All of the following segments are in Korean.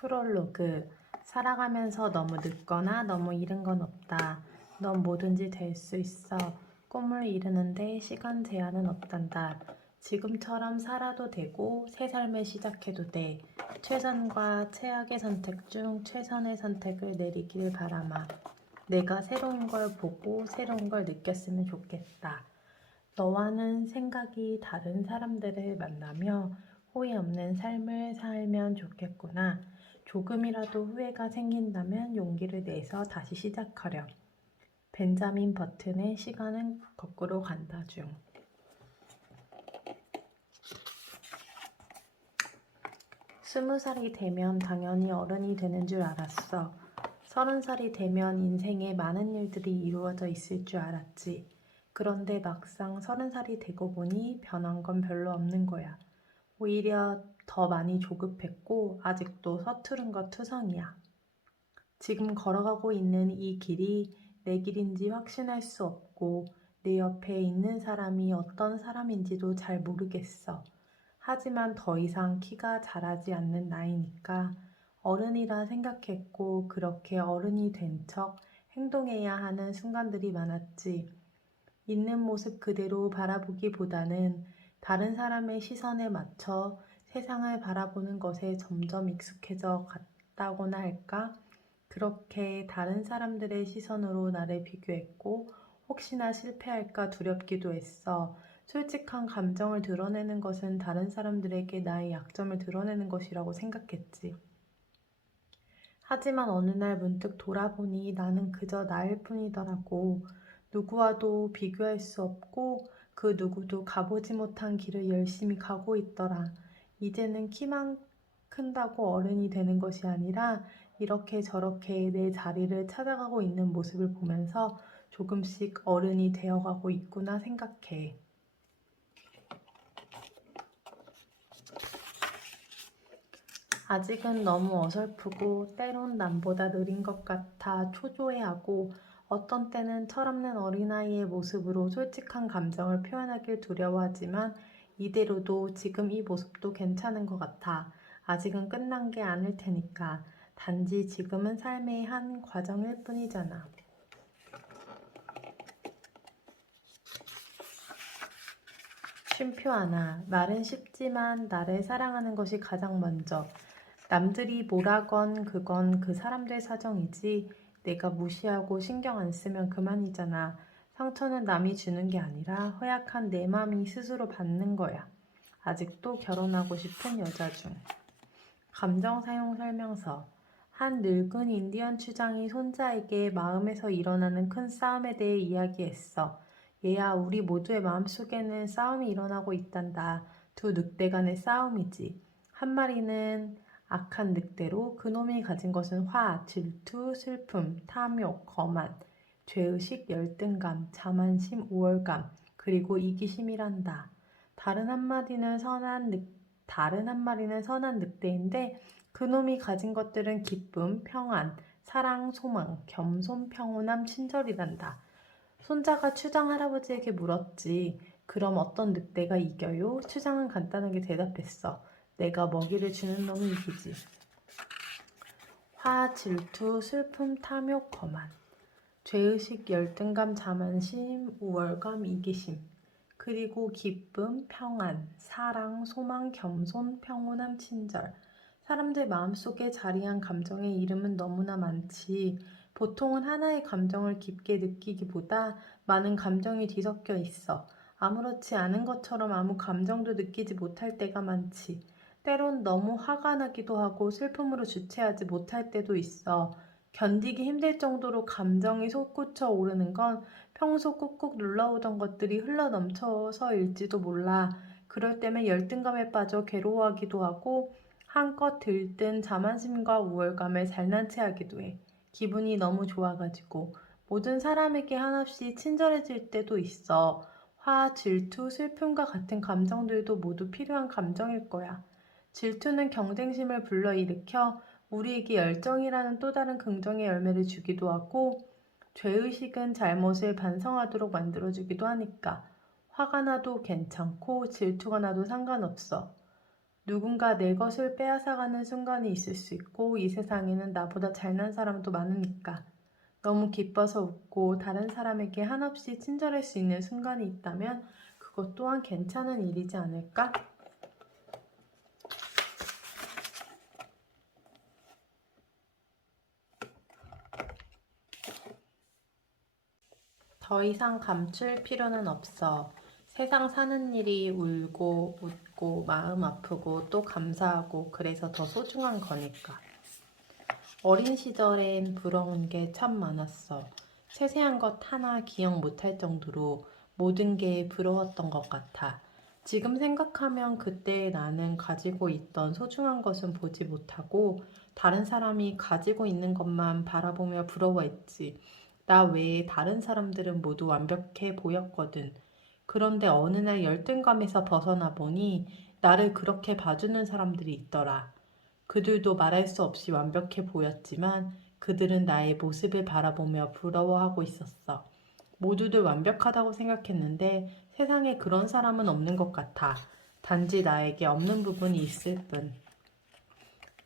프롤로그. 살아가면서 너무 늦거나 너무 이른 건 없다. 넌 뭐든지 될 수 있어. 꿈을 이루는데 시간 제한은 없단다. 지금처럼 살아도 되고 새 삶을 시작해도 돼. 최선과 최악의 선택 중 최선의 선택을 내리길 바라마. 내가 새로운 걸 보고 새로운 걸 느꼈으면 좋겠다. 너와는 생각이 다른 사람들을 만나며 후회 없는 삶을 살면 좋겠구나. 조금이라도 후회가 생긴다면 용기를 내서 다시 시작하렴. 벤자민 버튼의 시간은 거꾸로 간다 중. 20살이 되면 당연히 어른이 되는 줄 알았어. 30살이 되면 인생에 많은 일들이 이루어져 있을 줄 알았지. 그런데 막상 30살이 되고 보니 변한 건 별로 없는 거야. 오히려 더 많이 조급했고 아직도 서투른 것 투성이야. 지금 걸어가고 있는 이 길이 내 길인지 확신할 수 없고 내 옆에 있는 사람이 어떤 사람인지도 잘 모르겠어. 하지만 더 이상 키가 자라지 않는 나이니까 어른이라 생각했고 그렇게 어른이 된 척 행동해야 하는 순간들이 많았지. 있는 모습 그대로 바라보기보다는 다른 사람의 시선에 맞춰 세상을 바라보는 것에 점점 익숙해져 갔다고나 할까? 그렇게 다른 사람들의 시선으로 나를 비교했고 혹시나 실패할까 두렵기도 했어. 솔직한 감정을 드러내는 것은 다른 사람들에게 나의 약점을 드러내는 것이라고 생각했지. 하지만 어느 날 문득 돌아보니 나는 그저 나일 뿐이더라고. 누구와도 비교할 수 없고 그 누구도 가보지 못한 길을 열심히 가고 있더라. 이제는 키만 큰다고 어른이 되는 것이 아니라 이렇게 저렇게 내 자리를 찾아가고 있는 모습을 보면서 조금씩 어른이 되어가고 있구나 생각해. 아직은 너무 어설프고 때론 남보다 느린 것 같아 초조해하고 어떤 때는 철없는 어린아이의 모습으로 솔직한 감정을 표현하길 두려워하지만 이대로도 지금 이 모습도 괜찮은 것 같아. 아직은 끝난 게 아닐 테니까. 단지 지금은 삶의 한 과정일 뿐이잖아. 쉼표 하나. 말은 쉽지만 나를 사랑하는 것이 가장 먼저. 남들이 뭐라건 그건 그 사람들 사정이지 내가 무시하고 신경 안 쓰면 그만이잖아. 상처는 남이 주는 게 아니라 허약한 내 맘이 스스로 받는 거야. 아직도 결혼하고 싶은 여자 중. 감정 사용 설명서. 한 늙은 인디언 추장이 손자에게 마음에서 일어나는 큰 싸움에 대해 이야기했어. 얘야, 우리 모두의 마음속에는 싸움이 일어나고 있단다. 두 늑대 간의 싸움이지. 한 마리는 악한 늑대로 그놈이 가진 것은 화, 질투, 슬픔, 탐욕, 거만, 죄의식, 열등감, 자만심, 우월감, 그리고 이기심이란다. 다른 한 마리는 선한 늑대인데 그놈이 가진 것들은 기쁨, 평안, 사랑, 소망, 겸손, 평온함, 친절이란다. 손자가 추장 할아버지에게 물었지. 그럼 어떤 늑대가 이겨요? 추장은 간단하게 대답했어. 내가 먹이를 주는 놈이 이기지. 화, 질투, 슬픔, 탐욕, 거만. 죄의식, 열등감, 자만심, 우월감, 이기심. 그리고 기쁨, 평안, 사랑, 소망, 겸손, 평온함, 친절. 사람들 마음속에 자리한 감정의 이름은 너무나 많지. 보통은 하나의 감정을 깊게 느끼기보다 많은 감정이 뒤섞여 있어. 아무렇지 않은 것처럼 아무 감정도 느끼지 못할 때가 많지. 때론 너무 화가 나기도 하고 슬픔으로 주체하지 못할 때도 있어. 견디기 힘들 정도로 감정이 솟구쳐 오르는 건 평소 꾹꾹 눌러오던 것들이 흘러넘쳐서일지도 몰라. 그럴 때면 열등감에 빠져 괴로워하기도 하고 한껏 들뜬 자만심과 우월감에 잘난 체하기도 해. 기분이 너무 좋아가지고 모든 사람에게 한없이 친절해질 때도 있어. 화, 질투, 슬픔과 같은 감정들도 모두 필요한 감정일 거야. 질투는 경쟁심을 불러일으켜 우리에게 열정이라는 또 다른 긍정의 열매를 주기도 하고 죄의식은 잘못을 반성하도록 만들어주기도 하니까 화가 나도 괜찮고 질투가 나도 상관없어. 누군가 내 것을 빼앗아가는 순간이 있을 수 있고 이 세상에는 나보다 잘난 사람도 많으니까. 너무 기뻐서 웃고 다른 사람에게 한없이 친절할 수 있는 순간이 있다면 그것 또한 괜찮은 일이지 않을까? 더 이상 감출 필요는 없어. 세상 사는 일이 울고 웃고 마음 아프고 또 감사하고 그래서 더 소중한 거니까. 어린 시절엔 부러운 게 참 많았어. 세세한 것 하나 기억 못할 정도로 모든 게 부러웠던 것 같아. 지금 생각하면 그때 나는 가지고 있던 소중한 것은 보지 못하고 다른 사람이 가지고 있는 것만 바라보며 부러워했지. 나 외에 다른 사람들은 모두 완벽해 보였거든. 그런데 어느 날 열등감에서 벗어나 보니 나를 그렇게 봐주는 사람들이 있더라. 그들도 말할 수 없이 완벽해 보였지만 그들은 나의 모습을 바라보며 부러워하고 있었어. 모두들 완벽하다고 생각했는데 세상에 그런 사람은 없는 것 같아. 단지 나에게 없는 부분이 있을 뿐.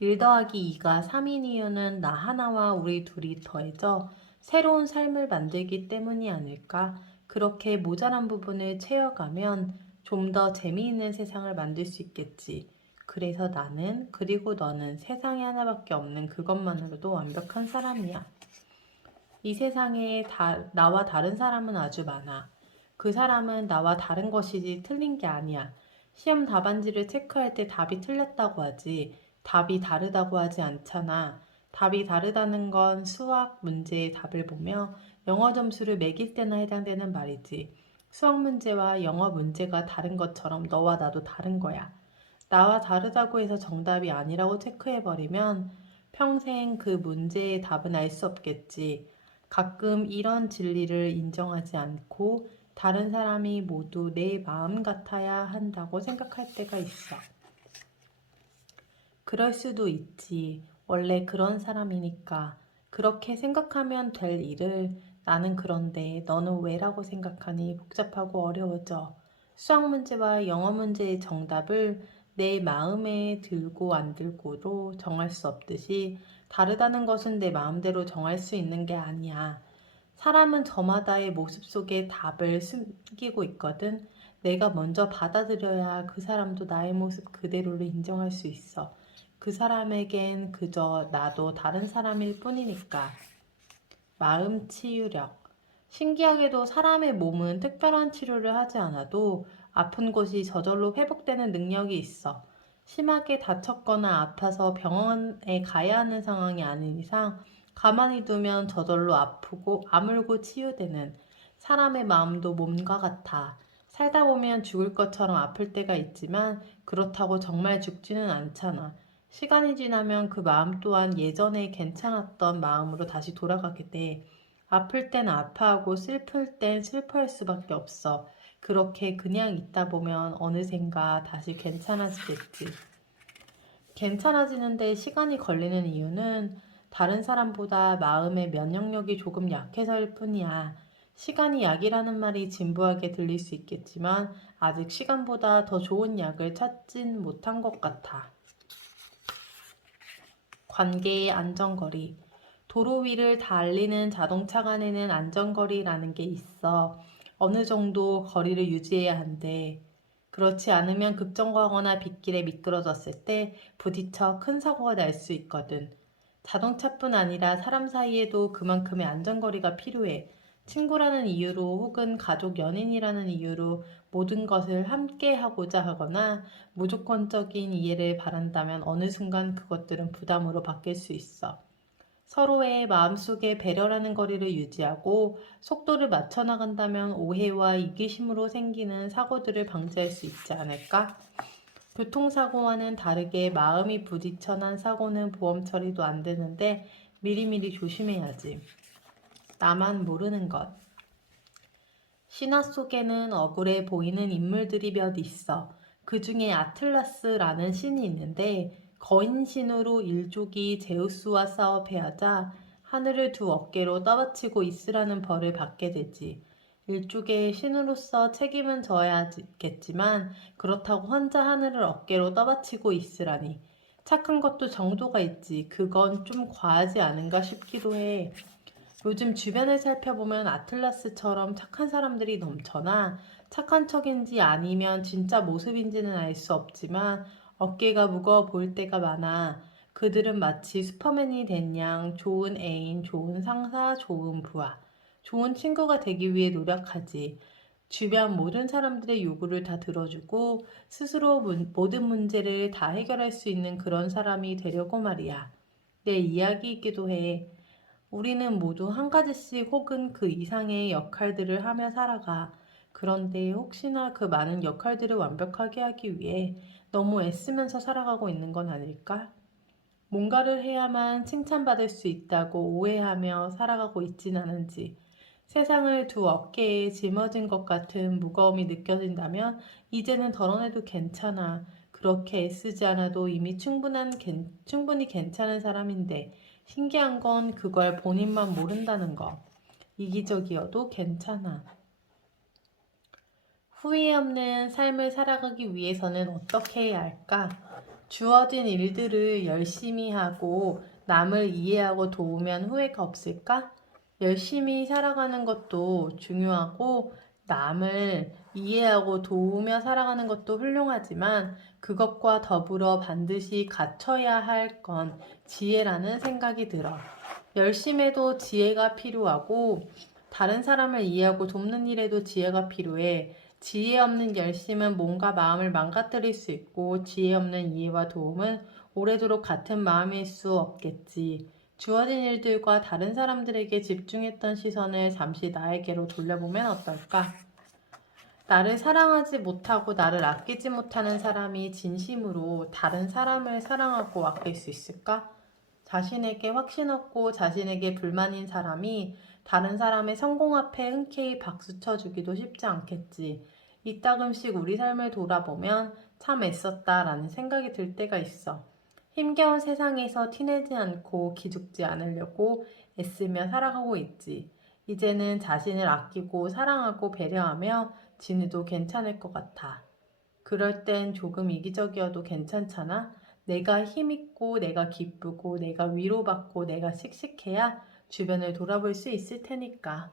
1 더하기 2가 3인 이유는 나 하나와 우리 둘이 더해져 새로운 삶을 만들기 때문이 아닐까? 그렇게 모자란 부분을 채워가면 좀 더 재미있는 세상을 만들 수 있겠지. 그래서 나는, 그리고 너는 세상에 하나밖에 없는 그것만으로도 완벽한 사람이야. 이 세상에 나와 다른 사람은 아주 많아. 그 사람은 나와 다른 것이지 틀린 게 아니야. 시험 답안지를 체크할 때 답이 틀렸다고 하지. 답이 다르다고 하지 않잖아. 답이 다르다는 건 수학 문제의 답을 보며 영어 점수를 매길 때나 해당되는 말이지. 수학 문제와 영어 문제가 다른 것처럼 너와 나도 다른 거야. 나와 다르다고 해서 정답이 아니라고 체크해버리면 평생 그 문제의 답은 알 수 없겠지. 가끔 이런 진리를 인정하지 않고 다른 사람이 모두 내 마음 같아야 한다고 생각할 때가 있어. 그럴 수도 있지. 원래 그런 사람이니까. 그렇게 생각하면 될 일을 나는 그런데 너는 왜라고 생각하니 복잡하고 어려워져. 수학 문제와 영어 문제의 정답을 내 마음에 들고 안 들고로 정할 수 없듯이 다르다는 것은 내 마음대로 정할 수 있는 게 아니야. 사람은 저마다의 모습 속에 답을 숨기고 있거든. 내가 먼저 받아들여야 그 사람도 나의 모습 그대로를 인정할 수 있어. 그 사람에겐 그저 나도 다른 사람일 뿐이니까. 마음 치유력. 신기하게도 사람의 몸은 특별한 치료를 하지 않아도 아픈 곳이 저절로 회복되는 능력이 있어. 심하게 다쳤거나 아파서 병원에 가야 하는 상황이 아닌 이상 가만히 두면 저절로 아프고 아물고 치유되는 사람의 마음도 몸과 같아. 살다 보면 죽을 것처럼 아플 때가 있지만 그렇다고 정말 죽지는 않잖아. 시간이 지나면 그 마음 또한 예전에 괜찮았던 마음으로 다시 돌아가게 돼. 아플 땐 아파하고 슬플 땐 슬퍼할 수밖에 없어. 그렇게 그냥 있다 보면 어느샌가 다시 괜찮아지겠지. 괜찮아지는데 시간이 걸리는 이유는 다른 사람보다 마음의 면역력이 조금 약해서일 뿐이야. 시간이 약이라는 말이 진부하게 들릴 수 있겠지만 아직 시간보다 더 좋은 약을 찾진 못한 것 같아. 관계의 안전거리. 도로 위를 달리는 자동차 간에는 안전거리라는 게 있어. 어느 정도 거리를 유지해야 한대. 그렇지 않으면 급정거하거나 빗길에 미끄러졌을 때 부딪혀 큰 사고가 날 수 있거든. 자동차뿐 아니라 사람 사이에도 그만큼의 안전거리가 필요해. 친구라는 이유로 혹은 가족 연인이라는 이유로 모든 것을 함께 하고자 하거나 무조건적인 이해를 바란다면 어느 순간 그것들은 부담으로 바뀔 수 있어. 서로의 마음속에 배려라는 거리를 유지하고 속도를 맞춰 나간다면 오해와 이기심으로 생기는 사고들을 방지할 수 있지 않을까? 교통사고와는 다르게 마음이 부딪혀 난 사고는 보험 처리도 안 되는데 미리미리 조심해야지. 나만 모르는 것. 신화 속에는 억울해 보이는 인물들이 몇 있어. 그 중에 아틀라스라는 신이 있는데 거인신으로 일족이 제우스와 싸워 패하자 하늘을 두 어깨로 떠받치고 있으라는 벌을 받게 되지. 일종의 신으로서 책임은 져야겠지만 그렇다고 혼자 하늘을 어깨로 떠받치고 있으라니. 착한 것도 정도가 있지. 그건 좀 과하지 않은가 싶기도 해. 요즘 주변을 살펴보면 아틀라스처럼 착한 사람들이 넘쳐나 착한 척인지 아니면 진짜 모습인지는 알 수 없지만 어깨가 무거워 보일 때가 많아. 그들은 마치 슈퍼맨이 된 양 좋은 애인, 좋은 상사, 좋은 부하, 좋은 친구가 되기 위해 노력하지. 주변 모든 사람들의 요구를 다 들어주고 스스로 모든 문제를 다 해결할 수 있는 그런 사람이 되려고 말이야. 내 이야기이기도 해. 우리는 모두 한 가지씩 혹은 그 이상의 역할들을 하며 살아가. 그런데 혹시나 그 많은 역할들을 완벽하게 하기 위해 너무 애쓰면서 살아가고 있는 건 아닐까? 뭔가를 해야만 칭찬받을 수 있다고 오해하며 살아가고 있진 않은지. 세상을 두 어깨에 짊어진 것 같은 무거움이 느껴진다면 이제는 덜어내도 괜찮아. 그렇게 애쓰지 않아도 이미 충분히 괜찮은 사람인데 신기한 건 그걸 본인만 모른다는 거. 이기적이어도 괜찮아. 후회 없는 삶을 살아가기 위해서는 어떻게 해야 할까? 주어진 일들을 열심히 하고 남을 이해하고 도우면 후회가 없을까? 열심히 살아가는 것도 중요하고 남을 이해하고 도우며 살아가는 것도 훌륭하지만 그것과 더불어 반드시 갖춰야 할 건 지혜라는 생각이 들어. 열심해도 지혜가 필요하고 다른 사람을 이해하고 돕는 일에도 지혜가 필요해. 지혜 없는 열심은 뭔가 마음을 망가뜨릴 수 있고 지혜 없는 이해와 도움은 오래도록 같은 마음일 수 없겠지. 주어진 일들과 다른 사람들에게 집중했던 시선을 잠시 나에게로 돌려보면 어떨까? 나를 사랑하지 못하고 나를 아끼지 못하는 사람이 진심으로 다른 사람을 사랑하고 아낄 수 있을까? 자신에게 확신 없고 자신에게 불만인 사람이 다른 사람의 성공 앞에 흔쾌히 박수 쳐주기도 쉽지 않겠지. 이따금씩 우리 삶을 돌아보면 참 애썼다라는 생각이 들 때가 있어. 힘겨운 세상에서 티내지 않고 기죽지 않으려고 애쓰며 살아가고 있지. 이제는 자신을 아끼고 사랑하고 배려하며 지내도 괜찮을 것 같아. 그럴 땐 조금 이기적이어도 괜찮잖아? 내가 힘있고, 내가 기쁘고, 내가 위로받고, 내가 씩씩해야 주변을 돌아볼 수 있을 테니까.